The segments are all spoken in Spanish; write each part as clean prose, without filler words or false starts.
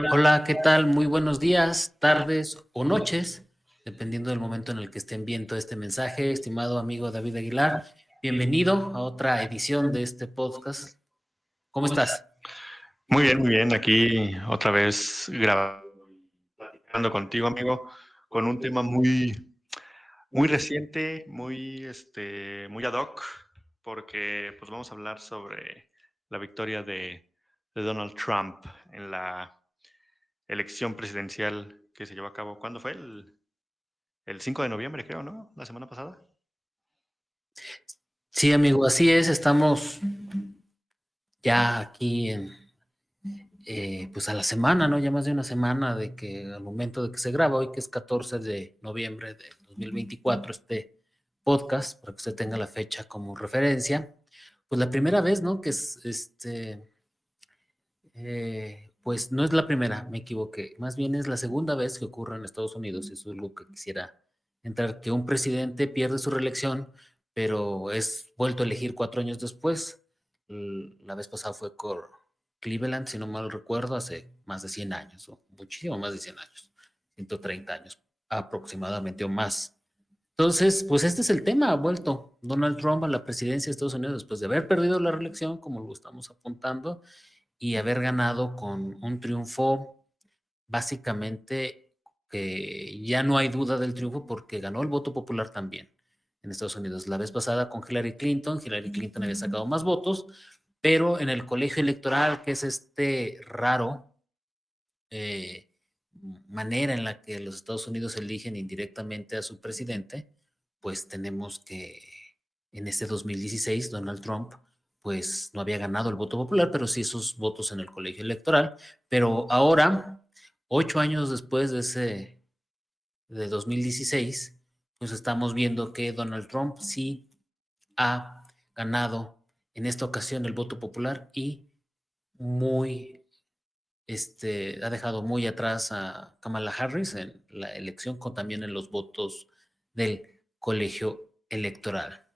Hola, ¿qué tal? Muy buenos días, tardes o noches, dependiendo del momento en el que estén viendo este mensaje, estimado amigo David Aguilar. Bienvenido a otra edición de este podcast. ¿Cómo estás? Muy bien, aquí otra vez grabando y platicando contigo, amigo, con un tema muy reciente, muy ad hoc, porque pues vamos a hablar sobre la victoria de Donald Trump en la elección presidencial que se llevó a cabo. ¿Cuándo fue? El 5 de noviembre, creo, ¿no? La semana pasada. Sí, amigo, así es. Estamos ya aquí pues a la semana, ¿no? Ya más de una semana de que al momento de que se graba, hoy que es 14 de noviembre de 2024, este podcast, para que usted tenga la fecha como referencia, pues la primera vez, ¿no? Que es pues no es la primera, me equivoqué. Más bien es la segunda vez que ocurre en Estados Unidos. Eso es lo que quisiera entrar, que un presidente pierde su reelección, pero es vuelto a elegir 4 años después. La vez pasada fue con Cleveland, si no mal recuerdo, hace más de 100 años, o muchísimo más de 100 años, 130 años aproximadamente o más. Entonces, pues este es el tema, ha vuelto Donald Trump a la presidencia de Estados Unidos después de haber perdido la reelección, como lo estamos apuntando, y haber ganado con un triunfo básicamente que ya no hay duda del triunfo porque ganó el voto popular también en Estados Unidos. La vez pasada con Hillary Clinton había sacado más votos, pero en el colegio electoral, que es este raro eh, manera en la que los Estados Unidos eligen indirectamente a su presidente, pues tenemos que en este 2016 Donald Trump pues no había ganado el voto popular, pero sí esos votos en el colegio electoral. Pero ahora, 8 años después de 2016, pues estamos viendo que Donald Trump sí ha ganado en esta ocasión el voto popular y muy ha dejado muy atrás a Kamala Harris en la elección, con también en los votos del colegio electoral.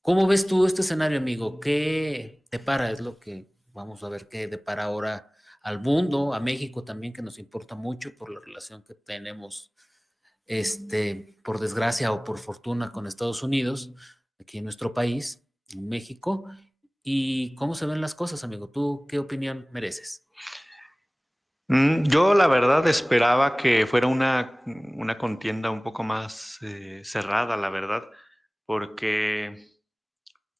¿Cómo ves tú este escenario, amigo? ¿Qué depara? Es lo que vamos a ver qué depara ahora al mundo, a México también, que nos importa mucho por la relación que tenemos, por desgracia o por fortuna, con Estados Unidos, aquí en nuestro país, en México. ¿Y cómo se ven las cosas, amigo? ¿Tú qué opinión mereces? Yo la verdad esperaba que fuera una contienda un poco más cerrada, la verdad, porque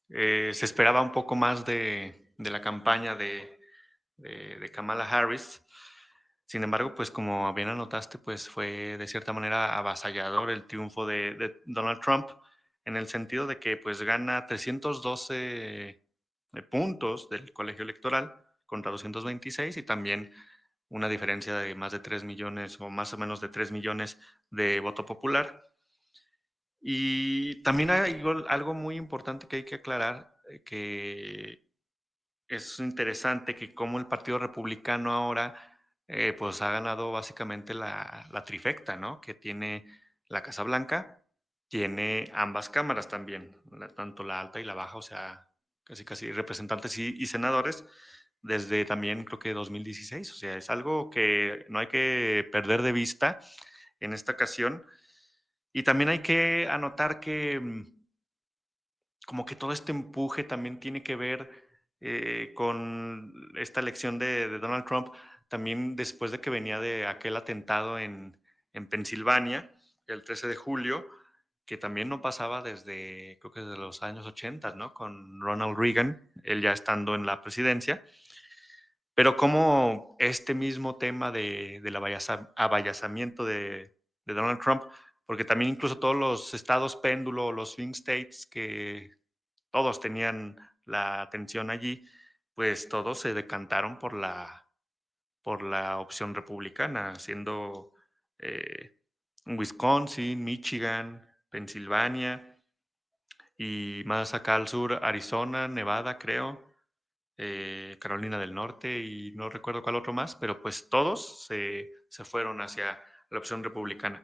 se esperaba un poco más de la campaña de Kamala Harris. Sin embargo, pues como bien anotaste, pues fue de cierta manera avasallador el triunfo de Donald Trump, en el sentido de que pues gana 312 puntos del colegio electoral contra 226 y también una diferencia de más de 3 millones o más o menos de 3 millones de voto popular. Y también hay algo muy importante que hay que aclarar, que es interesante que como el Partido Republicano ahora, pues ha ganado básicamente la trifecta, ¿no? Que tiene la Casa Blanca, tiene ambas cámaras también, tanto la alta y la baja, o sea, casi casi representantes y senadores, desde también creo que 2016. O sea, es algo que no hay que perder de vista en esta ocasión. Y también hay que anotar que como que todo este empuje también tiene que ver con esta elección de Donald Trump, también después de que venía de aquel atentado en Pensilvania, el 13 de julio, que también no pasaba desde, creo que desde los años 80, ¿no? Con Ronald Reagan, él ya estando en la presidencia. Pero como este mismo tema del abayazamiento de Donald Trump, porque también incluso todos los estados péndulo, los swing states, que todos tenían la atención allí, pues todos se decantaron por la opción republicana, siendo eh, Wisconsin, Michigan, Pensilvania y más acá al sur, Arizona, Nevada, creo, Carolina del Norte y no recuerdo cuál otro más, pero pues todos se fueron hacia la opción republicana.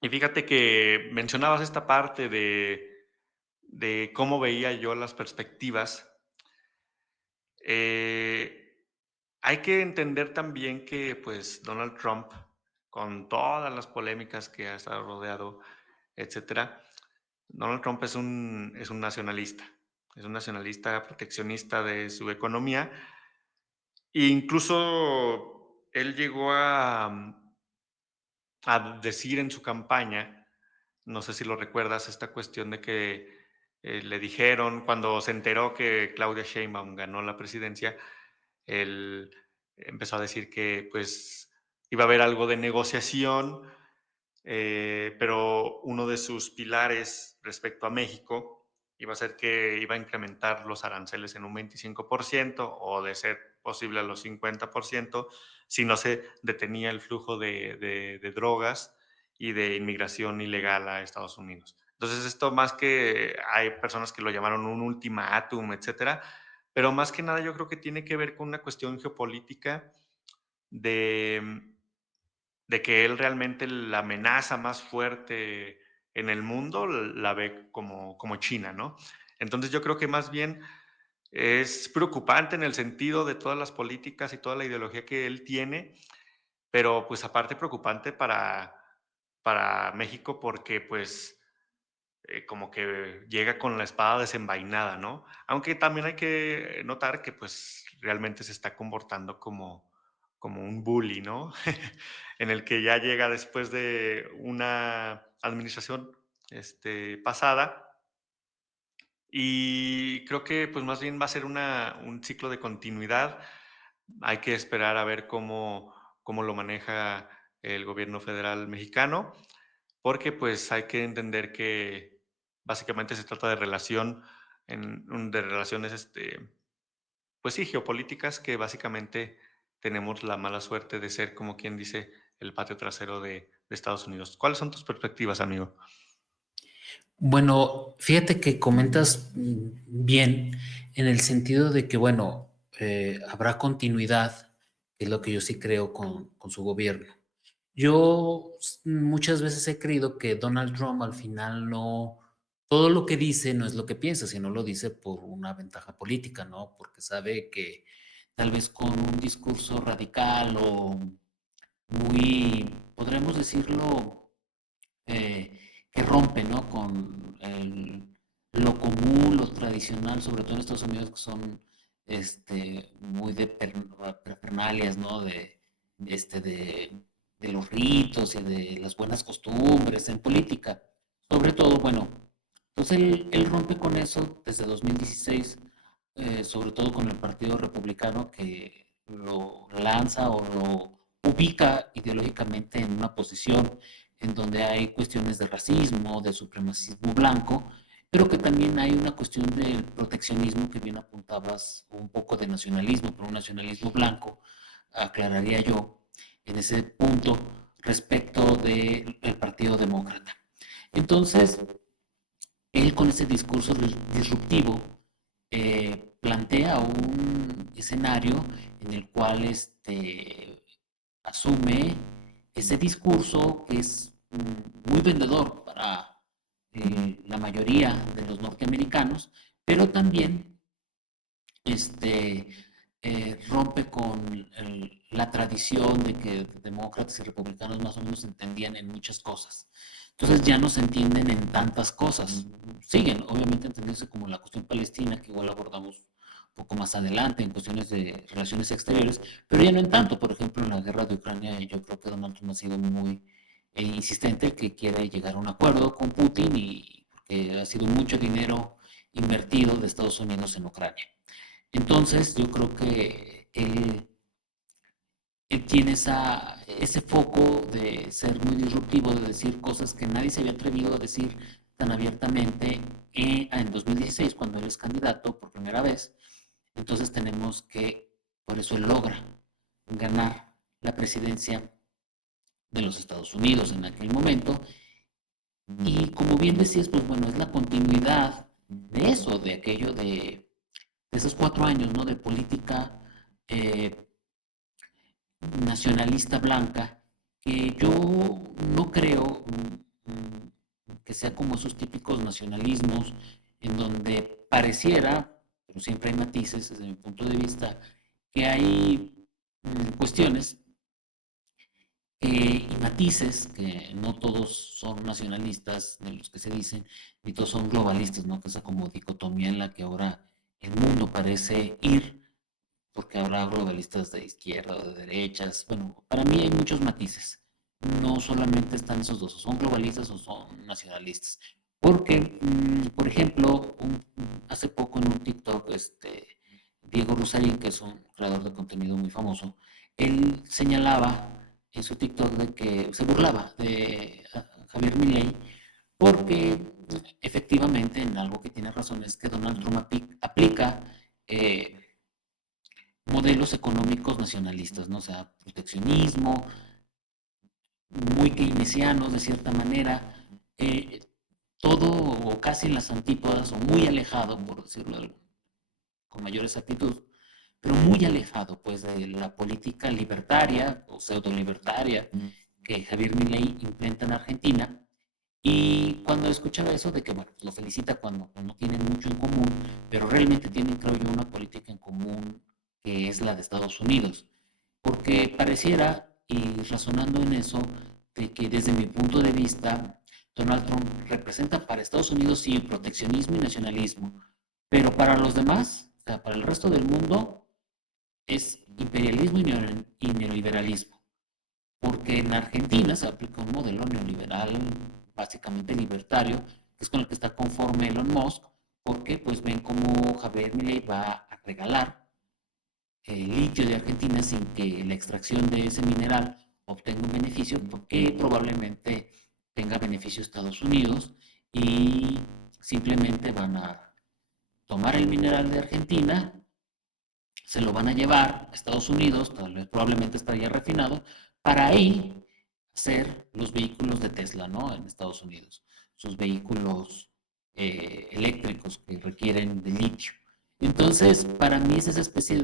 Y fíjate que mencionabas esta parte de cómo veía yo las perspectivas. hay que entender también que, pues, Donald Trump, con todas las polémicas que ha estado rodeado, etcétera, Donald Trump es un nacionalista proteccionista de su economía, e incluso él llegó a decir en su campaña, no sé si lo recuerdas, esta cuestión de que, le dijeron cuando se enteró que Claudia Sheinbaum ganó la presidencia, él empezó a decir que, pues, iba a haber algo de negociación, pero uno de sus pilares respecto a México iba a ser que iba a incrementar los aranceles en un 25% o de ser posible a los 50% si no se detenía el flujo de drogas y de inmigración ilegal a Estados Unidos. Entonces, esto más que hay personas que lo llamaron un ultimátum, etcétera, pero más que nada yo creo que tiene que ver con una cuestión geopolítica de de que él realmente la amenaza más fuerte en el mundo la ve como China, ¿no? Entonces, yo creo que más bien es preocupante en el sentido de todas las políticas y toda la ideología que él tiene, pero, pues, aparte preocupante para México porque, pues, como que llega con la espada desenvainada, ¿no? Aunque también hay que notar que, pues, realmente se está comportando como un bully, ¿no? En el que ya llega después de una administración, pasada, y creo que, pues, más bien va a ser un ciclo de continuidad. Hay que esperar a ver cómo lo maneja el gobierno federal mexicano, porque, pues, hay que entender que básicamente se trata de de relaciones, pues sí, geopolíticas que básicamente tenemos la mala suerte de ser, como quien dice, el patio trasero de Estados Unidos. ¿Cuáles son tus perspectivas, amigo? Bueno, fíjate que comentas bien en el sentido de que, bueno, habrá continuidad, que es lo que yo sí creo con su gobierno. Yo muchas veces he creído que Donald Trump al final no, todo lo que dice no es lo que piensa, sino lo dice por una ventaja política, ¿no? Porque sabe que tal vez con un discurso radical o muy, podremos decirlo, que rompe, ¿no? Con lo común, lo tradicional, sobre todo en Estados Unidos, que son muy de pernalias, ¿no? De los ritos y de las buenas costumbres en política. Sobre todo, bueno, entonces él rompe con eso desde 2016, sobre todo con el Partido Republicano que lo lanza o lo ubica ideológicamente en una posición en donde hay cuestiones de racismo, de supremacismo blanco, pero que también hay una cuestión del proteccionismo que bien apuntabas, un poco de nacionalismo, pero un nacionalismo blanco, aclararía yo, en ese punto respecto del Partido Demócrata. Entonces, él con ese discurso disruptivo plantea un escenario en el cual asume ese discurso que es muy vendedor para la mayoría de los norteamericanos, pero también este, rompe con la tradición de que demócratas y republicanos más o menos se entendían en muchas cosas. Entonces ya no se entienden en tantas cosas. Siguen, obviamente, entendiéndose como la cuestión palestina, que igual abordamos un poco más adelante en cuestiones de relaciones exteriores, pero ya no en tanto. Por ejemplo, en la guerra de Ucrania, yo creo que Donald Trump ha sido muy insistente que quiere llegar a un acuerdo con Putin y porque ha sido mucho dinero invertido de Estados Unidos en Ucrania. Entonces, yo creo que él tiene ese foco de ser muy disruptivo, de decir cosas que nadie se había atrevido a decir tan abiertamente en 2016, cuando él es candidato por primera vez. Entonces tenemos que, por eso él logra ganar la presidencia de los Estados Unidos en aquel momento. Y como bien decías, pues bueno, es la continuidad de eso, de aquello de esos 4 años, ¿no? De política eh, nacionalista blanca, que yo no creo que sea como esos típicos nacionalismos en donde pareciera, pero siempre hay matices desde mi punto de vista, que hay cuestiones y matices, que no todos son nacionalistas, de los que se dicen, ni todos son globalistas, ¿no? Que esa como dicotomía en la que ahora el mundo parece ir, porque habrá globalistas de izquierda o de derechas. Bueno, para mí hay muchos matices. No solamente están esos dos, o son globalistas o son nacionalistas. Porque, por ejemplo, hace poco en un TikTok, Diego Rosarín, que es un creador de contenido muy famoso, él señalaba en su TikTok de que se burlaba de Javier Milei porque efectivamente en algo que tiene razón es que Donald Trump aplica eh, modelos económicos nacionalistas, ¿no? O sea, proteccionismo, muy keynesianos de cierta manera, eh, todo o casi en las antípodas o muy alejado, por decirlo con mayor exactitud, pero muy alejado pues de la política libertaria o pseudo-libertaria que Javier Milei implanta en Argentina. Y cuando escuchaba eso de que, bueno, lo felicita cuando no tienen mucho en común, pero realmente tienen, creo yo, una política en común que es la de Estados Unidos. Porque pareciera, y razonando en eso, de que desde mi punto de vista, Donald Trump representa para Estados Unidos sí proteccionismo y nacionalismo, pero para los demás, o sea, para el resto del mundo, es imperialismo y neoliberalismo. Porque en Argentina se aplica un modelo neoliberal, básicamente libertario, que es con el que está conforme Elon Musk, porque pues ven como Javier Milei va a regalar el litio de Argentina sin que la extracción de ese mineral obtenga un beneficio, porque probablemente tenga beneficio Estados Unidos y simplemente van a tomar el mineral de Argentina, se lo van a llevar a Estados Unidos, tal vez probablemente estaría refinado, para ahí hacer los vehículos de Tesla, ¿no? En Estados Unidos, sus vehículos eléctricos que requieren de litio. Entonces, para mí es esa especie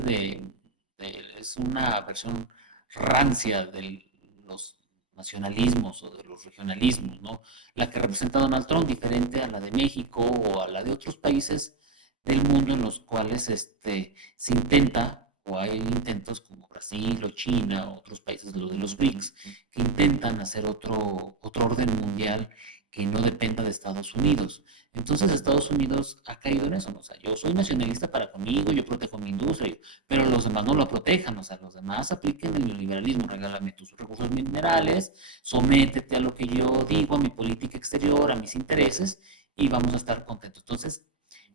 es una versión rancia de los nacionalismos o de los regionalismos, ¿no? La que representa Donald Trump, diferente a la de México o a la de otros países del mundo en los cuales se intenta, o hay intentos como Brasil o China, o otros países de los BRICS, que intentan hacer otro orden mundial que no dependa de Estados Unidos. Entonces Estados Unidos ha caído en eso, ¿no? O sea, yo soy nacionalista para conmigo, yo protejo mi industria, pero los demás no lo protejan, o sea, los demás apliquen el neoliberalismo, regálame tus recursos minerales, sométete a lo que yo digo, a mi política exterior, a mis intereses, y vamos a estar contentos. Entonces,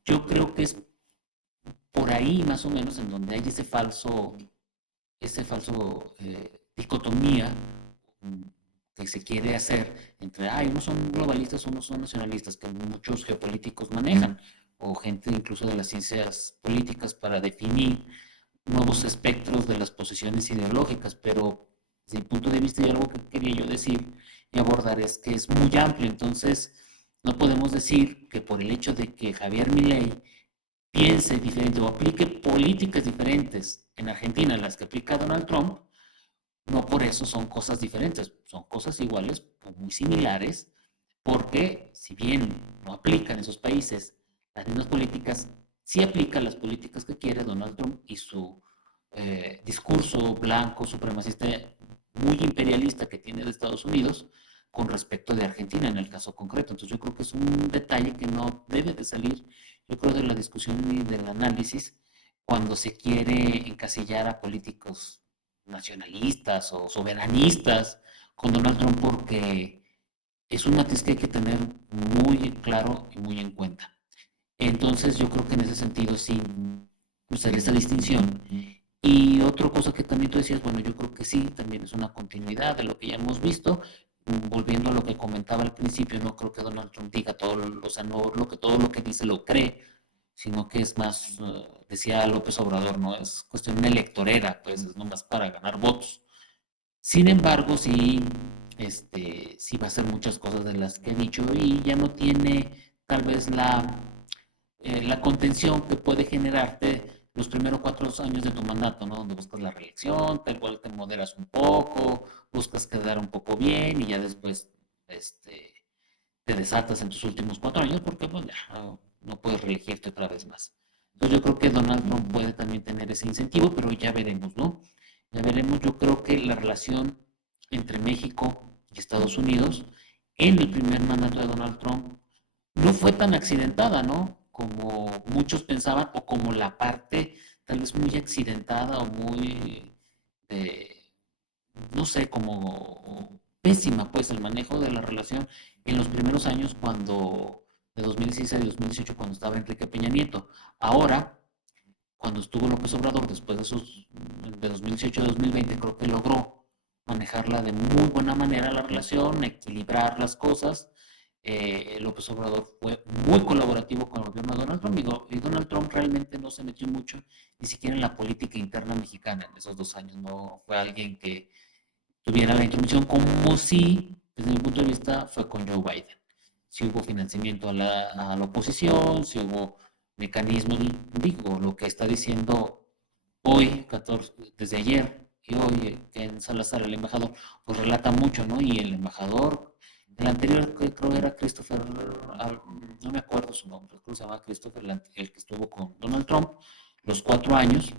yo creo que es por ahí más o menos en donde hay ese falso dicotomía que se quiere hacer entre, unos son globalistas, unos son nacionalistas, que muchos geopolíticos manejan, o gente incluso de las ciencias políticas para definir nuevos espectros de las posiciones ideológicas, pero desde mi punto de vista y algo que quería yo decir y abordar es que es muy amplio, entonces no podemos decir que por el hecho de que Javier Milei piense diferente o aplique políticas diferentes en Argentina a las que aplica Donald Trump, no por eso son cosas diferentes, son cosas iguales o muy similares, porque si bien no aplican en esos países las mismas políticas, sí aplica las políticas que quiere Donald Trump y su discurso blanco, supremacista, muy imperialista que tiene de Estados Unidos con respecto de Argentina en el caso concreto. Entonces yo creo que es un detalle que no debe de salir, yo creo, de la discusión y del análisis cuando se quiere encasillar a políticos nacionalistas o soberanistas con Donald Trump, porque es un matiz que hay que tener muy claro y muy en cuenta. Entonces yo creo que en ese sentido sí usar esa distinción. Y otra cosa que también tú decías, bueno, yo creo que sí, también es una continuidad de lo que ya hemos visto. Volviendo a lo que comentaba al principio, no creo que Donald Trump diga o sea, no todo lo que dice lo cree, sino que es más, decía López Obrador, ¿no? Es cuestión electorera, pues es nomás para ganar votos. Sin embargo, sí va a hacer muchas cosas de las que he dicho y ya no tiene tal vez la contención que puede generarte los primeros 4 años de tu mandato, ¿no? Donde buscas la reelección, tal cual te moderas un poco, buscas quedar un poco bien y ya después te desatas en tus últimos 4 años porque pues, ya no puedes reelegirte otra vez más. Entonces yo creo que Donald Trump puede también tener ese incentivo, pero ya veremos, ¿no? Ya veremos, yo creo que la relación entre México y Estados Unidos en el primer mandato de Donald Trump no fue tan accidentada, ¿no? Como muchos pensaban, o como la parte tal vez muy accidentada o muy, eh, no sé, como pésima, pues, el manejo de la relación en los primeros años de 2016 a 2018, cuando estaba Enrique Peña Nieto. Ahora, cuando estuvo López Obrador, después de 2018 a 2020, creo que logró manejarla de muy buena manera la relación, equilibrar las cosas. López Obrador fue muy colaborativo con el gobierno de Donald Trump y Donald Trump realmente no se metió mucho ni siquiera en la política interna mexicana en esos 2 años. No fue alguien que tuviera la intromisión como si, desde mi punto de vista, fue con Joe Biden. Si hubo financiamiento a la oposición, si hubo mecanismos, digo, lo que está diciendo hoy, 14, desde ayer y hoy, Ken Salazar, el embajador, pues relata mucho, ¿no? Y el embajador, el anterior que creo era Christopher, no me acuerdo su nombre, creo que se llama Christopher, el que estuvo con Donald Trump los 4 años,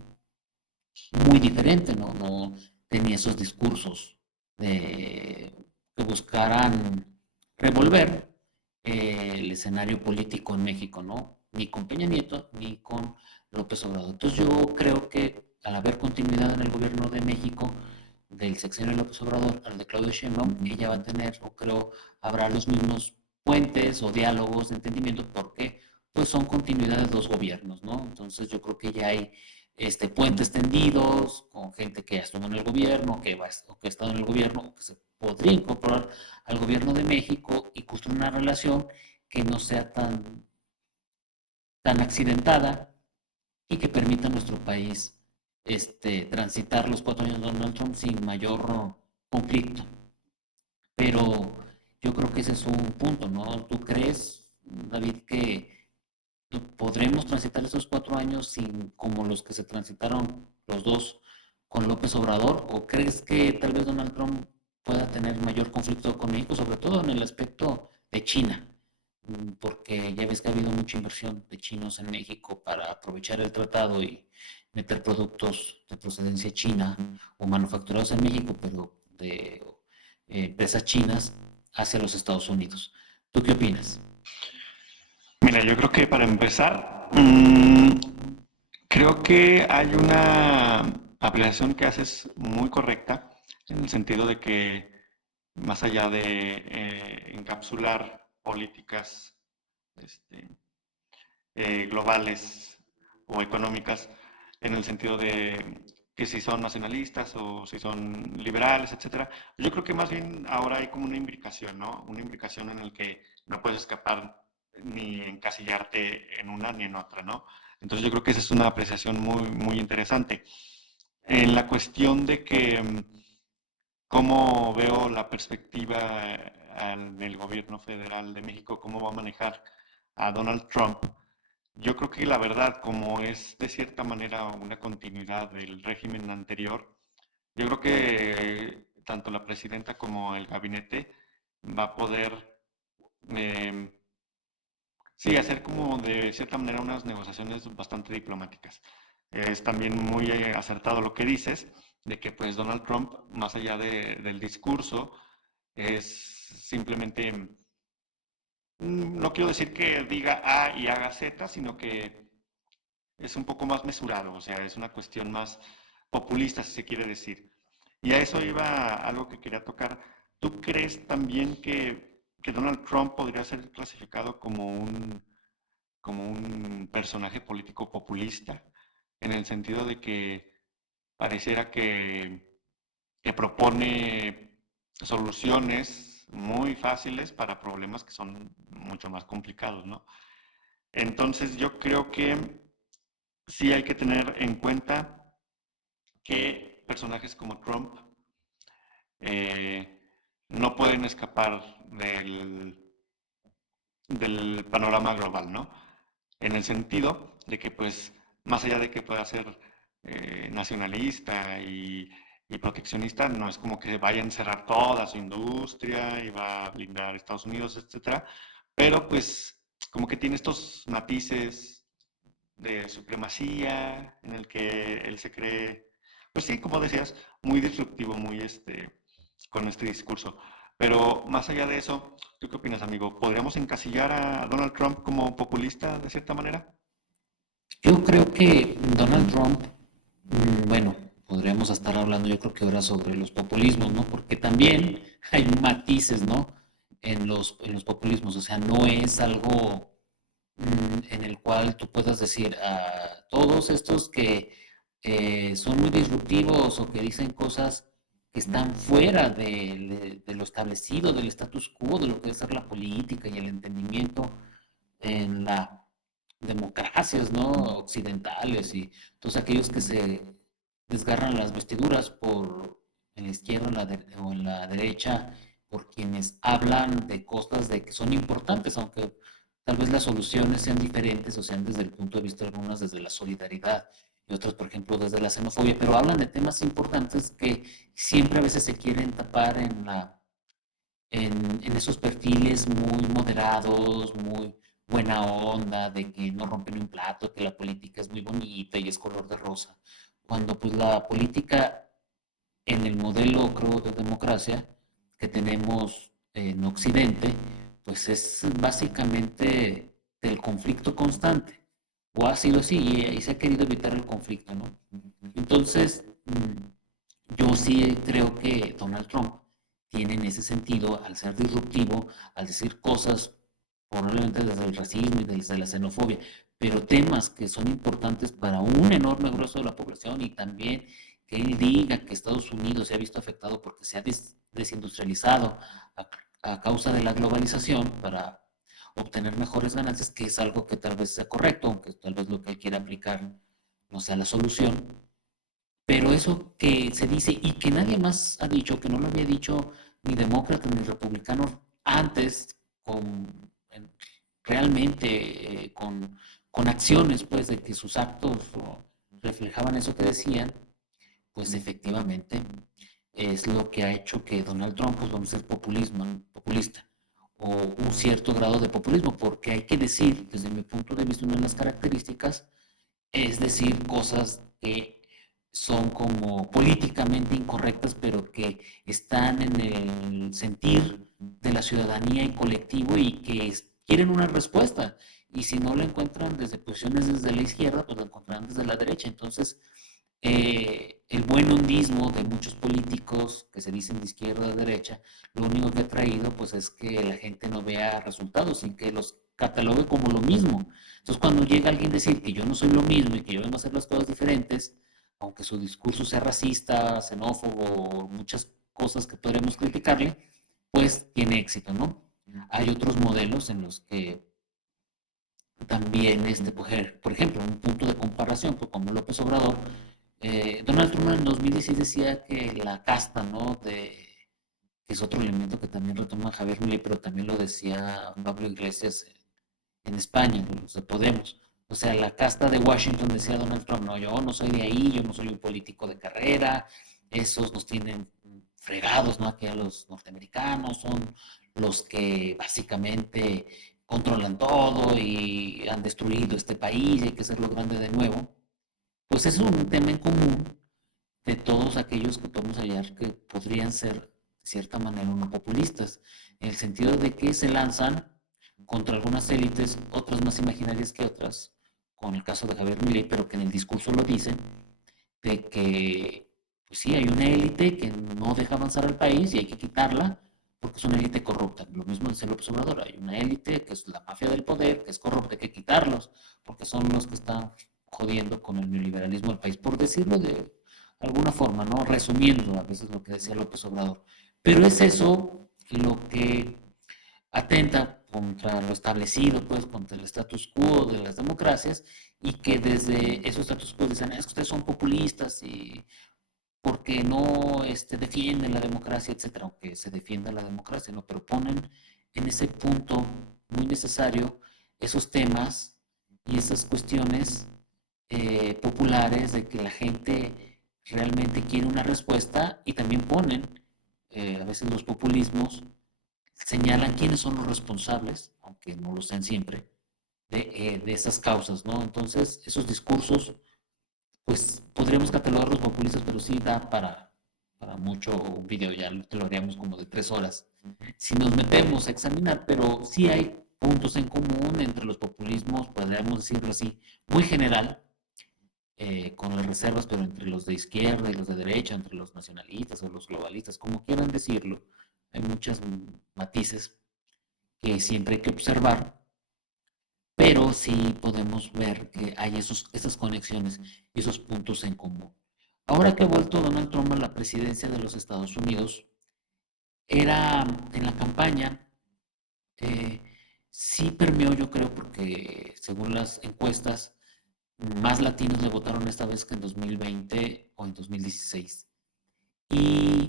muy diferente, ¿no? No tenía esos discursos que buscaran revolver el escenario político en México, ¿no? Ni con Peña Nieto ni con López Obrador. Entonces yo creo que al haber continuidad en el gobierno de México, del sexenio de López Obrador al de Claudio Sheinbaum, ella va a tener, o creo, habrá los mismos puentes o diálogos de entendimiento, porque pues son continuidad de dos gobiernos, ¿no? Entonces yo creo que ya hay puentes tendidos con gente que ya estuvo en el gobierno, o que ha estado en el gobierno, o que se podría incorporar al gobierno de México y construir una relación que no sea tan accidentada y que permita a nuestro país transitar los 4 años de Donald Trump sin mayor conflicto. Pero yo creo que ese es un punto, ¿no? ¿Tú crees, David, que podremos transitar esos 4 años sin como los que se transitaron los dos con López Obrador? ¿O crees que tal vez Donald Trump pueda tener mayor conflicto con México, sobre todo en el aspecto de China? Porque ya ves que ha habido mucha inversión de chinos en México para aprovechar el tratado y meter productos de procedencia china o manufacturados en México, pero de empresas chinas hacia los Estados Unidos. ¿Tú qué opinas? Mira, yo creo que para empezar, creo que hay una apreciación que haces muy correcta en el sentido de que más allá de encapsular políticas este, globales o económicas en el sentido de que si son nacionalistas o si son liberales, etcétera. Yo creo que más bien ahora hay como una imbricación, ¿no? Una imbricación en el que no puedes escapar ni encasillarte en una ni en otra, ¿no? Entonces yo creo que esa es una apreciación muy, muy interesante. En la cuestión de que cómo veo la perspectiva del gobierno federal de México, cómo va a manejar a Donald Trump, yo creo que la verdad, como es de cierta manera una continuidad del régimen anterior, yo creo que tanto la presidenta como el gabinete va a poder, eh, sí, hacer como de cierta manera unas negociaciones bastante diplomáticas. Es también muy acertado lo que dices, de que pues Donald Trump, más allá del discurso, es simplemente, no quiero decir que diga A y haga Z, sino que es un poco más mesurado, o sea, es una cuestión más populista, si se quiere decir. Y a eso iba algo que quería tocar. ¿Tú crees también que Donald Trump podría ser clasificado como un personaje político populista, en el sentido de que pareciera que propone soluciones muy fáciles para problemas que son mucho más complicados, ¿no? Entonces yo creo que sí hay que tener en cuenta que personajes como Trump eh, no pueden escapar del panorama global, ¿no? En el sentido de que, pues, más allá de que pueda ser nacionalista y proteccionista, no es como que vaya a encerrar toda su industria y va a blindar a Estados Unidos, etcétera, pero pues como que tiene estos matices de supremacía en el que él se cree pues sí, como decías, muy disruptivo, muy con este discurso. Pero más allá de eso, ¿tú qué opinas, amigo? ¿Podríamos encasillar a Donald Trump como populista de cierta manera? Yo creo que Donald Trump, bueno, podríamos estar hablando yo creo que ahora sobre los populismos, ¿no? Porque también hay matices, ¿no? En los populismos, o sea, no es algo en el cual tú puedas decir a todos estos que son muy disruptivos o que dicen cosas que están fuera de lo establecido, del status quo, de lo que es ser la política y el entendimiento en la democracias, ¿no? Occidentales y todos aquellos que se desgarran las vestiduras por en la izquierda o en la derecha, por quienes hablan de cosas de que son importantes, aunque tal vez las soluciones sean diferentes o sean desde el punto de vista de algunas desde la solidaridad y otros, por ejemplo, desde la xenofobia, pero hablan de temas importantes que siempre a veces se quieren tapar en esos perfiles muy moderados, muy buena onda, de que no rompen un plato, que la política es muy bonita y es color de rosa. Cuando pues la política en el modelo, creo, de democracia que tenemos en Occidente, pues es básicamente del conflicto constante. O ha sido así y se ha querido evitar el conflicto, ¿no? Entonces, yo sí creo que Donald Trump tiene en ese sentido, al ser disruptivo, al decir cosas probablemente desde el racismo y desde la xenofobia, pero temas que son importantes para un enorme grueso de la población y también que él diga que Estados Unidos se ha visto afectado porque se ha desindustrializado a causa de la globalización para obtener mejores ganancias, que es algo que tal vez sea correcto, aunque tal vez lo que él quiera aplicar no sea la solución, pero eso que se dice y que nadie más ha dicho, que no lo había dicho ni demócrata ni republicano antes, con, realmente con acciones, pues, de que sus actos reflejaban eso que decían, pues efectivamente es lo que ha hecho que Donald Trump, pues vamos a ser populista, o un cierto grado de populismo, porque hay que decir, desde mi punto de vista, una de las características es decir cosas que son como políticamente incorrectas, pero que están en el sentir de la ciudadanía y colectivo y que quieren una respuesta. Y si no lo encuentran desde posiciones desde la izquierda, pues lo encontrarán desde la derecha. Entonces, el buen hondismo de muchos políticos que se dicen de izquierda o de derecha, lo único que ha traído pues es que la gente no vea resultados y que los catalogue como lo mismo. Entonces cuando llega alguien a decir que yo no soy lo mismo y que yo vengo a hacer las cosas diferentes, aunque su discurso sea racista, xenófobo, muchas cosas que podremos criticarle, pues tiene éxito, ¿no? Hay otros modelos en los que también, por ejemplo, un punto de comparación, pues como López Obrador, Donald Trump en 2016 decía que la casta, ¿no? Que es otro elemento que también retoma Javier Milei, pero también lo decía Pablo Iglesias en España, los de Podemos. O sea, la casta de Washington decía Donald Trump, no, yo no soy de ahí, yo no soy un político de carrera, esos nos tienen fregados, ¿no? Aquí a los norteamericanos son los que básicamente controlan todo y han destruido este país y hay que hacerlo grande de nuevo. Pues es un tema en común de todos aquellos que podemos hallar que podrían ser, de cierta manera, no populistas, en el sentido de que se lanzan contra algunas élites, otras más imaginarias que otras, con el caso de Javier Milei, pero que en el discurso lo dicen, de que, pues sí, hay una élite que no deja avanzar al país y hay que quitarla porque es una élite corrupta. Lo mismo dice López Obrador, hay una élite que es la mafia del poder, que es corrupta, hay que quitarlos, porque son los que están jodiendo con el neoliberalismo del país, por decirlo de alguna forma, ¿no? Resumiendo a veces lo que decía López Obrador. Pero es eso lo que atenta contra lo establecido, pues, contra el status quo de las democracias y que desde esos status quo dicen, es que ustedes son populistas y porque no defienden la democracia, etcétera, aunque se defienda la democracia, ¿no? Pero ponen en ese punto muy necesario esos temas y esas cuestiones populares de que la gente realmente quiere una respuesta y también ponen, a veces los populismos señalan quiénes son los responsables, aunque no lo sean siempre, de esas causas, ¿no? Entonces, esos discursos pues podríamos catalogarlos populistas, pero sí da para mucho un video, ya lo haríamos como de 3 horas. Si nos metemos a examinar, pero sí hay puntos en común entre los populismos, podríamos decirlo así, muy general, con las reservas, pero entre los de izquierda y los de derecha, entre los nacionalistas o los globalistas, como quieran decirlo, hay muchos matices que siempre hay que observar, pero sí podemos ver que hay esas conexiones y esos puntos en común. Ahora que ha vuelto Donald Trump a la presidencia de los Estados Unidos, era en la campaña, eh, sí permeó, yo creo, porque según las encuestas, más latinos le votaron esta vez que en 2020 o en 2016. Y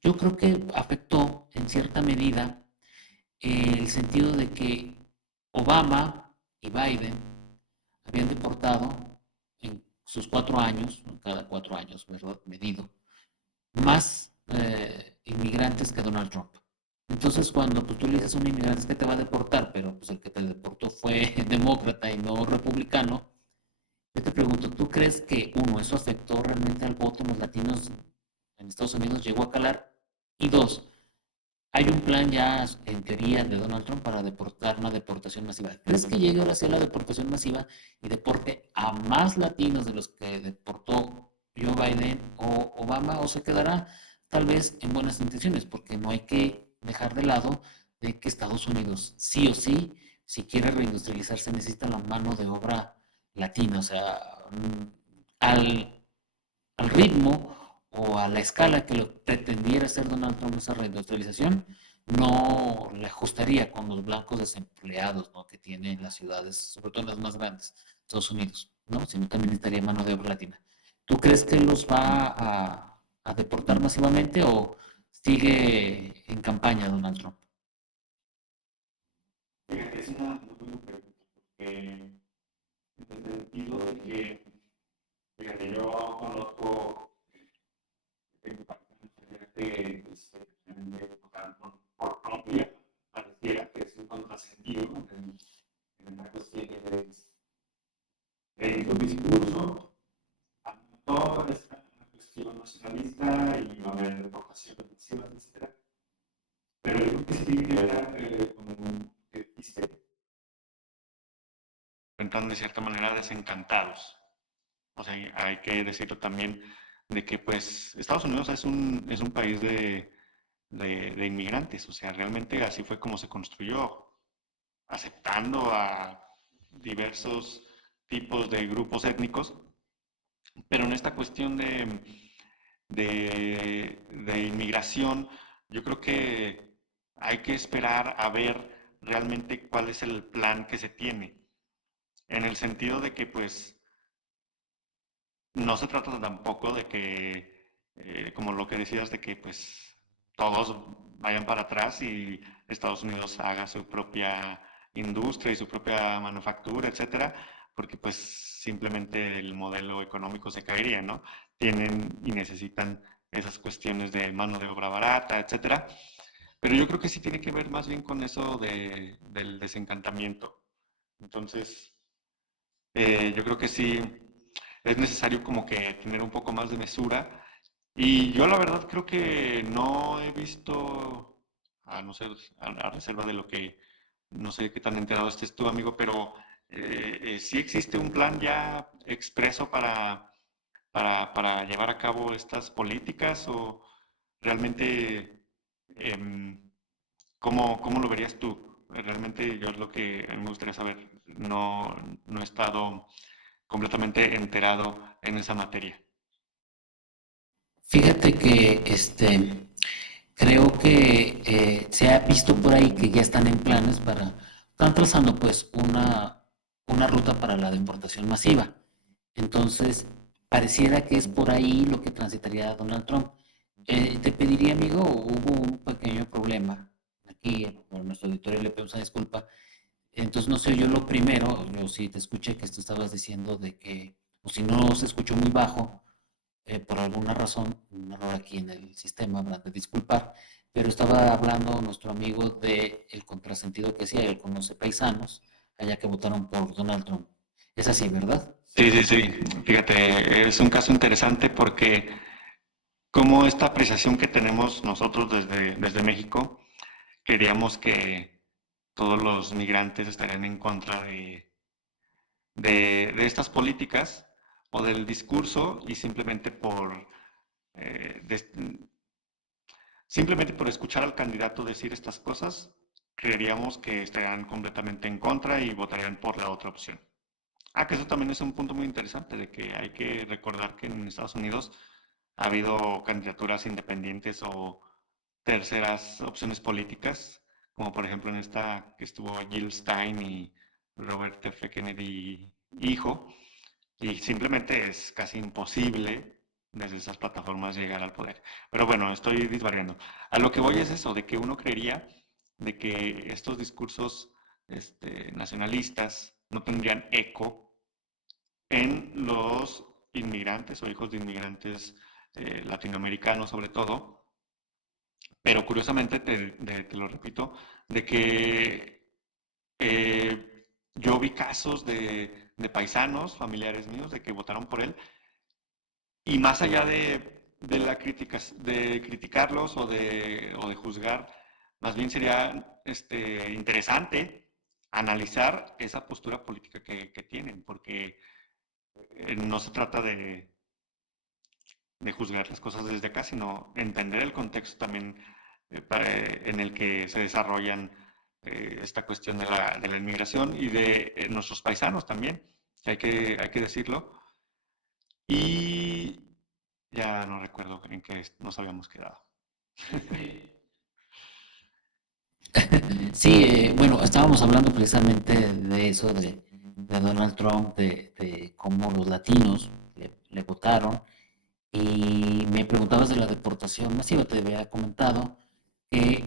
yo creo que afectó en cierta medida el sentido de que Obama y Biden habían deportado en sus 4 años, cada 4 años, ¿verdad? Medido, más inmigrantes que Donald Trump. Entonces, cuando pues, tú le dices a un inmigrante que te va a deportar, pero pues el que te deportó fue demócrata y no republicano, yo te pregunto, ¿tú crees que, uno, eso afectó realmente al voto en los latinos en Estados Unidos, llegó a calar? Y dos, hay un plan ya, en teoría, de Donald Trump para deportar una deportación masiva. ¿Crees que llegue ahora sí a la deportación masiva y deporte a más latinos de los que deportó Joe Biden o Obama, o se quedará tal vez en buenas intenciones? Porque no hay que dejar de lado de que Estados Unidos, sí o sí, si quiere reindustrializarse, necesita la mano de obra latina, o sea, al, al ritmo o a la escala que lo pretendiera hacer Donald Trump esa reindustrialización, no le ajustaría con los blancos desempleados, ¿no?, que tiene en las ciudades, sobre todo en las más grandes, Estados Unidos, ¿no? Sino también necesitaría mano de obra latina. ¿Tú crees que los va a deportar masivamente o sigue en campaña Donald Trump? Fíjate, es una muy buena pregunta, porque en el sentido de que, fíjate, yo conozco, tengo familia que de votar por propia, pareciera que es un contrasentido en la cuestión de tu discurso, a toda esta cuestión nacionalista y va a haber vocaciones masivas, etc. Pero yo creo que sí tiene que ver con que dice, Están de cierta manera desencantados. O sea, hay que decirlo también de que pues Estados Unidos es un país de inmigrantes, o sea, realmente así fue como se construyó, aceptando a diversos tipos de grupos étnicos, pero en esta cuestión de inmigración, yo creo que hay que esperar a ver realmente cuál es el plan que se tiene, en el sentido de que pues no se trata tampoco de que, como lo que decías, de que pues todos vayan para atrás y Estados Unidos haga su propia industria y su propia manufactura, etcétera, porque pues simplemente el modelo económico se caería, ¿no? Tienen y necesitan esas cuestiones de mano de obra barata, etcétera. Pero yo creo que sí tiene que ver más bien con eso del desencantamiento. Entonces, yo creo que sí es necesario como que tener un poco más de mesura. Y yo la verdad creo que no he visto, a no ser a reserva de lo que, no sé qué tan enterado estés tú, amigo, pero sí existe un plan ya expreso para llevar a cabo estas políticas o realmente, em, ¿cómo lo verías tú? Realmente yo es lo que a mí me gustaría saber. No he estado completamente enterado en esa materia. Fíjate que creo que se ha visto por ahí que ya están en planes están trazando pues una ruta para la deportación masiva. Entonces, pareciera que es por ahí lo que transitaría Donald Trump. Te pediría, amigo, hubo un pequeño problema aquí, por nuestro auditorio le pedimos una disculpa. Entonces, no sé, yo lo primero, yo sí te escuché que tú estabas diciendo de que, o si no se escuchó muy bajo, por alguna razón, un error aquí en el sistema, habrá de disculpar, pero estaba hablando nuestro amigo de el contrasentido que hacía, él conoce paisanos, allá que votaron por Donald Trump. Es así, ¿verdad? Sí, sí, sí. Fíjate, es un caso interesante porque como esta apreciación que tenemos nosotros desde México, queríamos que todos los migrantes estarían en contra de estas políticas o del discurso y eh, des- simplemente por escuchar al candidato decir estas cosas, creeríamos que estarían completamente en contra y votarían por la otra opción. Ah, que eso también es un punto muy interesante, de que hay que recordar que en Estados Unidos ha habido candidaturas independientes o terceras opciones políticas, como por ejemplo en esta que estuvo Jill Stein y Robert F. Kennedy hijo, y simplemente es casi imposible desde esas plataformas llegar al poder. Pero bueno, estoy disvariando. A lo que voy es eso, de que uno creería de que estos discursos nacionalistas no tendrían eco en los inmigrantes o hijos de inmigrantes latinoamericanos sobre todo, pero curiosamente te lo repito, de que yo vi casos de paisanos, familiares míos, de que votaron por él, y más allá de criticarlos o de juzgar, más bien sería interesante analizar esa postura política que tienen, porque no se trata de juzgar las cosas desde acá, sino entender el contexto también en el que se desarrollan esta cuestión de la inmigración y de nuestros paisanos también, hay que decirlo. Y ya no recuerdo en qué nos habíamos quedado. Sí, bueno, estábamos hablando precisamente de eso, de Donald Trump, de cómo los latinos le votaron, y me preguntabas de la deportación masiva. Te había comentado que,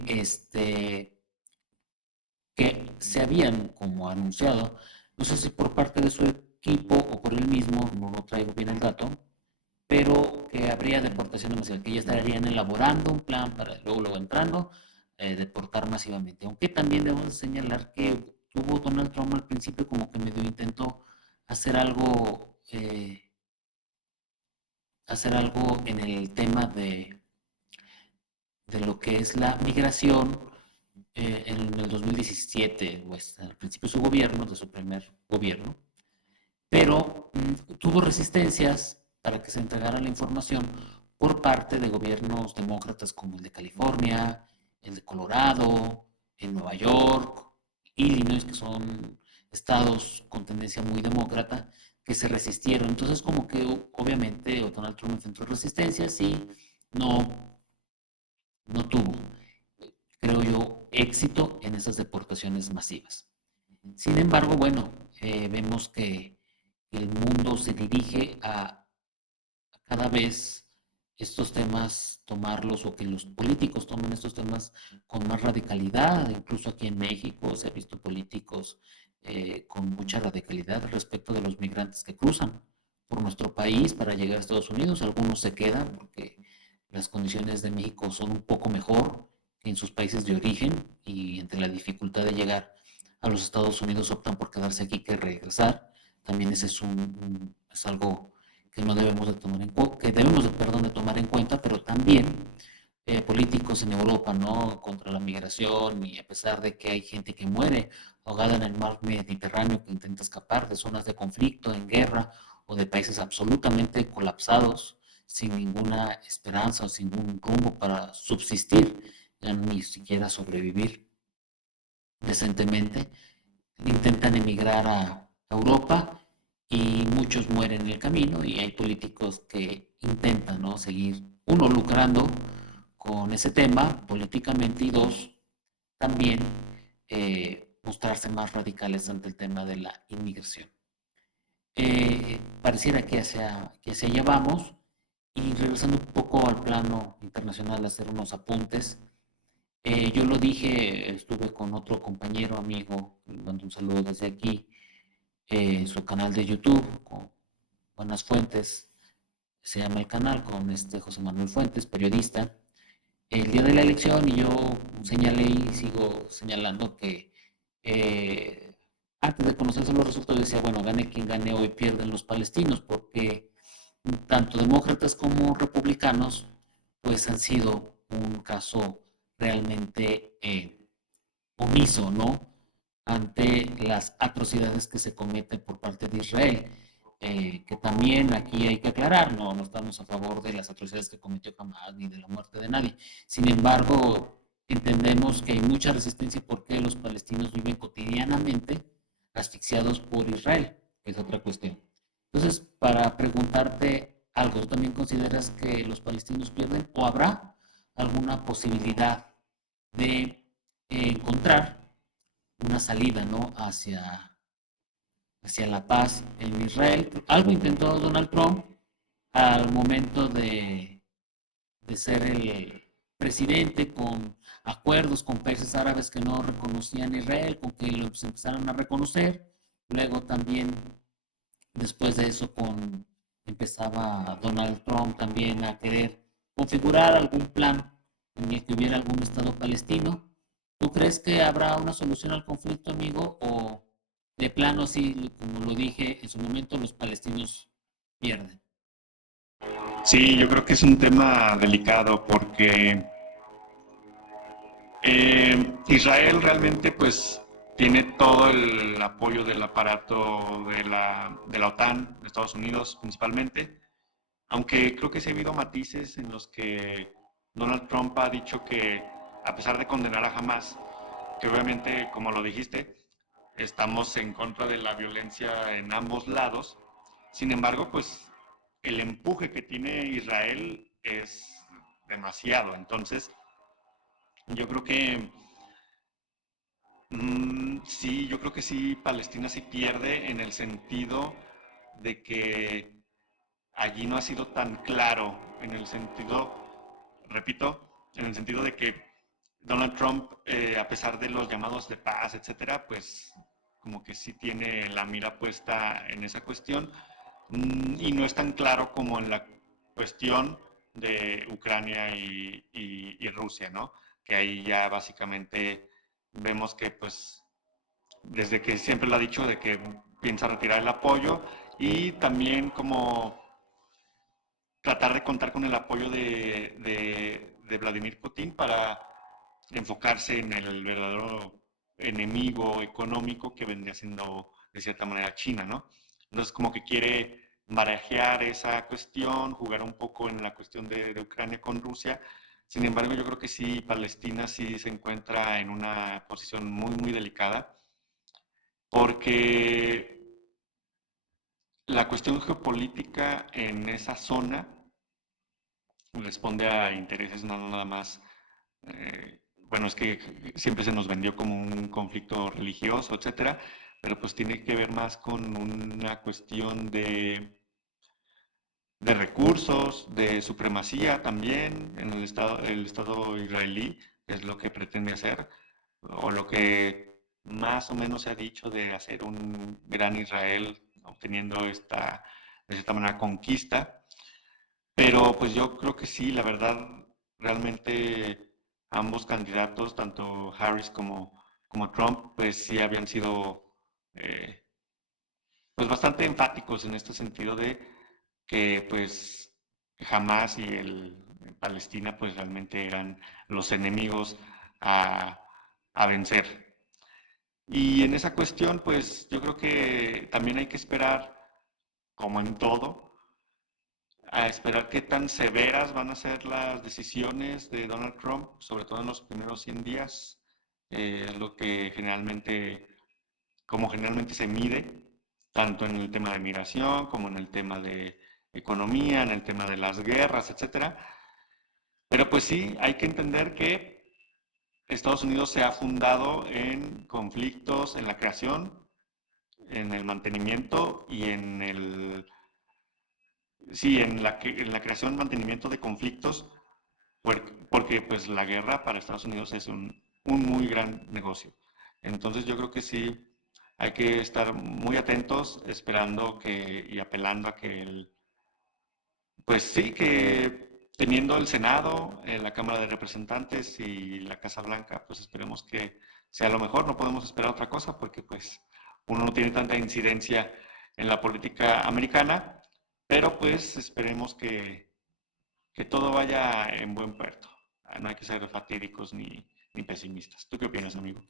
que se habían como anunciado, no sé si por parte de su equipo o por él mismo, no lo traigo bien el dato, pero que habría deportación masiva, que ya estarían elaborando un plan para luego entrando, deportar masivamente. Aunque también debemos señalar que tuvo Donald Trump al principio como que medio intentó hacer hacer algo en el tema de lo que es la migración en el 2017, pues, al principio de su gobierno, de su primer gobierno, pero tuvo resistencias para que se entregara la información por parte de gobiernos demócratas como el de California, el de Colorado, en Nueva York, Illinois, que son estados con tendencia muy demócrata, que se resistieron. Entonces, como que obviamente Donald Trump enfrentó resistencias y no, no tuvo, creo yo, éxito en esas deportaciones masivas. Sin embargo, bueno, vemos que el mundo se dirige a cada vez estos temas tomarlos, o que los políticos tomen estos temas con más radicalidad. Incluso aquí en México se ha visto políticos con mucha radicalidad respecto de los migrantes que cruzan por nuestro país para llegar a Estados Unidos. Algunos se quedan porque las condiciones de México son un poco mejor que en sus países de origen, y entre la dificultad de llegar a los Estados Unidos optan por quedarse aquí que regresar. También ese es algo que no debemos de tomar en que debemos de, perdón, de tomar en cuenta, pero también políticos en Europa, ¿no? Contra la migración, y a pesar de que hay gente que muere ahogada en el mar Mediterráneo, que intenta escapar de zonas de conflicto, en guerra, o de países absolutamente colapsados, sin ninguna esperanza o sin ningún rumbo para subsistir, ya ni siquiera sobrevivir decentemente, intentan emigrar a Europa, y muchos mueren en el camino, y hay políticos que intentan, ¿no?, seguir, uno, lucrando con ese tema políticamente, y dos, también mostrarse más radicales ante el tema de la inmigración. Pareciera que hacia allá vamos. Y regresando un poco al plano internacional, a hacer unos apuntes. Yo lo dije, estuve con otro compañero, amigo, le mando un saludo desde aquí, en su canal de YouTube, con Buenas Fuentes, se llama el canal, con José Manuel Fuentes, periodista. El día de la elección, y yo señalé y sigo señalando que eh, antes de conocerse los resultados, decía, bueno, gane quien gane hoy, pierden los palestinos, porque tanto demócratas como republicanos, pues han sido un caso realmente omiso, ¿no? Ante las atrocidades que se cometen por parte de Israel. Que también aquí hay que aclarar, no estamos a favor de las atrocidades que cometió Hamas ni de la muerte de nadie. Sin embargo, entendemos que hay mucha resistencia porque los palestinos viven cotidianamente asfixiados por Israel, que es otra cuestión. Entonces, para preguntarte algo, ¿tú también consideras que los palestinos pierden o habrá alguna posibilidad de encontrar una salida, ¿no? Hacia la paz en Israel? Algo intentó Donald Trump al momento de ser el presidente, con acuerdos con países árabes que no reconocían a Israel, con que los empezaron a reconocer. Luego también, después de eso, empezaba Donald Trump también a querer configurar algún plan en el que hubiera algún Estado palestino. ¿Tú crees que habrá una solución al conflicto, amigo? ¿O de plano, sí, como lo dije en su momento, los palestinos pierden? Sí, yo creo que es un tema delicado porque Israel realmente pues tiene todo el apoyo del aparato de la OTAN, de Estados Unidos principalmente, aunque creo que sí ha habido matices en los que Donald Trump ha dicho que a pesar de condenar a Hamas, que obviamente, como lo dijiste, estamos en contra de la violencia en ambos lados, sin embargo, pues el empuje que tiene Israel es demasiado, entonces yo creo que sí, yo creo que sí, Palestina se pierde en el sentido de que allí no ha sido tan claro, en el sentido, repito, en el sentido de que Donald Trump, a pesar de los llamados de paz, etcétera, pues como que sí tiene la mira puesta en esa cuestión, y no es tan claro como en la cuestión de Ucrania y Rusia, ¿no? Que ahí ya básicamente vemos que pues desde que siempre lo ha dicho de que piensa retirar el apoyo y también como tratar de contar con el apoyo de Vladimir Putin para enfocarse en el verdadero enemigo económico que vendría siendo de cierta manera China, ¿no? Entonces como que quiere barajear esa cuestión, jugar un poco en la cuestión de Ucrania con Rusia. Sin embargo, yo creo que sí, Palestina sí se encuentra en una posición muy, muy delicada porque la cuestión geopolítica en esa zona responde a intereses no nada más, bueno, es que siempre se nos vendió como un conflicto religioso, etcétera, pero pues tiene que ver más con una cuestión de recursos, de supremacía también en el Estado israelí, es lo que pretende hacer, o lo que más o menos se ha dicho de hacer un gran Israel obteniendo esta, de cierta manera, conquista. Pero pues yo creo que sí, la verdad, realmente ambos candidatos, tanto Harris como Trump, pues sí habían sido eh, pues bastante enfáticos en este sentido de que pues Hamas y Palestina pues realmente eran los enemigos a, a vencer. Y en esa cuestión pues yo creo que también hay que esperar, como en todo, a esperar qué tan severas van a ser las decisiones de Donald Trump, sobre todo en los primeros 100 días, lo que generalmente, como generalmente se mide, tanto en el tema de migración como en el tema de economía, en el tema de las guerras, etcétera. Pero pues sí, hay que entender que Estados Unidos se ha fundado en conflictos, en la creación, en el mantenimiento y en el sí, en la creación, mantenimiento de conflictos, porque pues la guerra para Estados Unidos es un muy gran negocio. Entonces yo creo que sí hay que estar muy atentos, esperando que y apelando a que pues sí, que teniendo el Senado, la Cámara de Representantes y la Casa Blanca, pues esperemos que sea lo mejor. No podemos esperar otra cosa porque pues uno no tiene tanta incidencia en la política americana, pero pues esperemos que todo vaya en buen puerto. No hay que ser fatídicos ni pesimistas. ¿Tú qué opinas, amigo?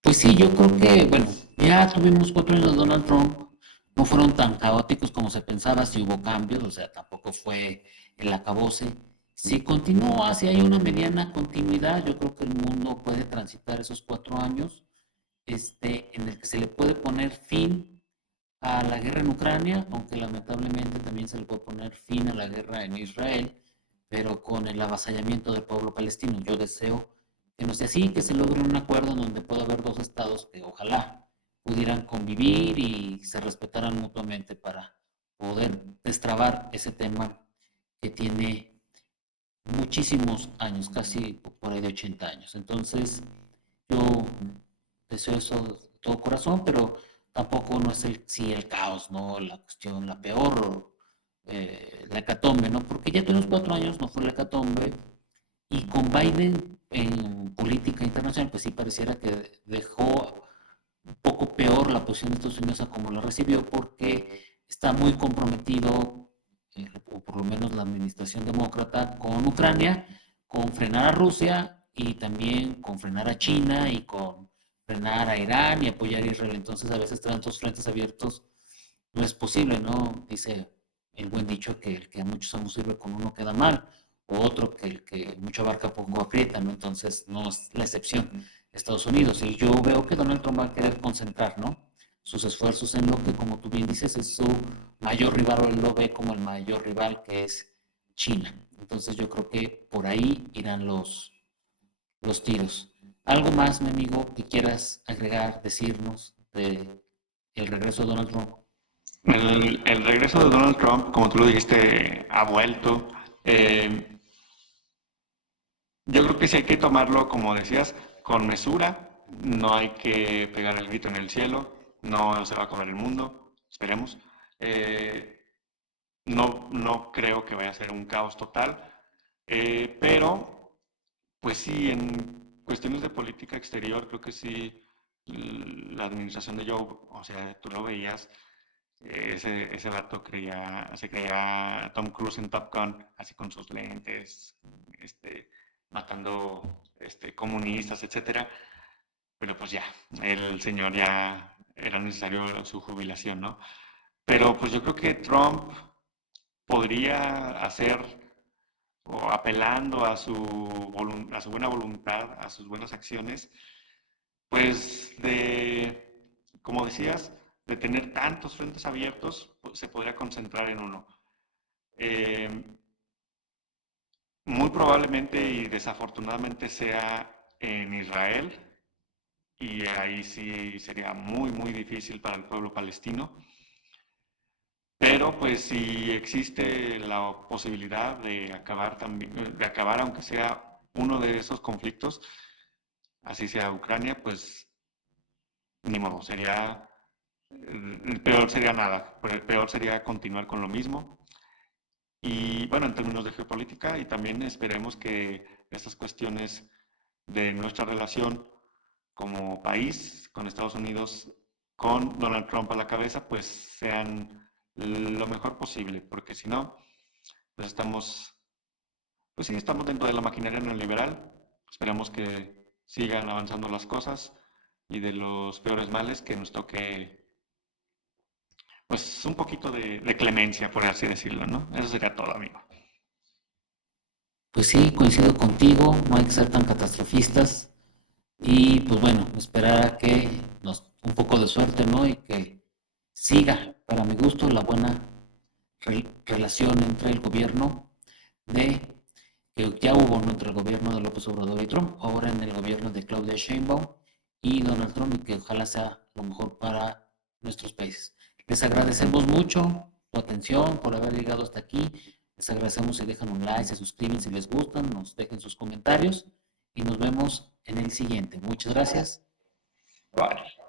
Pues sí, yo creo que, bueno, ya tuvimos 4 años de Donald Trump, no fueron tan caóticos como se pensaba, si hubo cambios, o sea, tampoco fue el acabose. Si continúa, si hay una mediana continuidad, yo creo que el mundo puede transitar esos 4 años, en el que se le puede poner fin a la guerra en Ucrania, aunque lamentablemente también se le puede poner fin a la guerra en Israel, pero con el avasallamiento del pueblo palestino. Yo deseo que no sea así, que se logre un acuerdo en donde pueda haber dos estados que ojalá pudieran convivir y se respetaran mutuamente para poder destrabar ese tema que tiene muchísimos años, casi por ahí de 80 años. Entonces, yo deseo eso de todo corazón, pero tampoco no es el caos, ¿no? La cuestión, la peor, la hecatombe, ¿no? Porque ya tenemos 4 años, no fue la hecatombe, y con Biden en política internacional, pues sí pareciera que dejó un poco peor la posición de Estados Unidos a como la recibió, porque está muy comprometido, o por lo menos la administración demócrata, con Ucrania, con frenar a Rusia y también con frenar a China y con frenar a Irán y apoyar a Israel. Entonces a veces tantos frentes abiertos no es posible, ¿no? Dice el buen dicho que el que a muchos amos sirve con uno queda mal, o otro que el que mucho abarca poco aprieta, ¿no? Entonces no es la excepción Estados Unidos. Y yo veo que Donald Trump va a querer concentrar, ¿no? Sus esfuerzos en lo que, como tú bien dices, es su mayor rival, o él lo ve como el mayor rival, que es China. Entonces yo creo que por ahí irán los tiros. ¿Algo más, mi amigo, que quieras agregar, decirnos de el regreso de Donald Trump? El regreso de Donald Trump, como tú lo dijiste, ha vuelto. Yo creo que sí hay que tomarlo, como decías, con mesura. No hay que pegar el grito en el cielo. No se va a comer el mundo, esperemos. No creo que vaya a ser un caos total. Pero, pues sí, en cuestiones de política exterior, creo que sí, la administración de Joe, o sea, tú lo veías, ese vato se creía Tom Cruise en Top Gun, así con sus lentes, matando comunistas, etcétera. Pero pues ya, el señor ya era necesario su jubilación, ¿no? Pero pues yo creo que Trump podría hacer, o apelando a su buena voluntad, a sus buenas acciones, pues como decías, de tener tantos frentes abiertos, pues, se podría concentrar en uno. Eh, Muy probablemente y desafortunadamente sea en Israel, y ahí sí sería muy, muy difícil para el pueblo palestino. Pero pues si existe la posibilidad de acabar también, de acabar aunque sea uno de esos conflictos, así sea Ucrania, pues ni modo, sería el peor sería nada, pero el peor sería continuar con lo mismo. Y bueno, en términos de geopolítica, y también esperemos que estas cuestiones de nuestra relación como país con Estados Unidos, con Donald Trump a la cabeza, pues sean lo mejor posible, porque si no, pues pues sí, estamos dentro de la maquinaria neoliberal. Esperamos que sigan avanzando las cosas y de los peores males que nos toque, pues un poquito de clemencia, por así decirlo, ¿no? Eso sería todo, amigo. Pues sí, coincido contigo, no hay que ser tan catastrofistas y pues bueno, esperar a que un poco de suerte, ¿no? Y que siga, para mi gusto, la buena relación entre el gobierno de que ya hubo, ¿no?, entre el gobierno de López Obrador y Trump, ahora en el gobierno de Claudia Sheinbaum y Donald Trump, y que ojalá sea lo mejor para nuestros países. Les agradecemos mucho su atención por haber llegado hasta aquí. Les agradecemos si dejan un like, se suscriben si les gustan, nos dejen sus comentarios y nos vemos en el siguiente. Muchas gracias. Bye.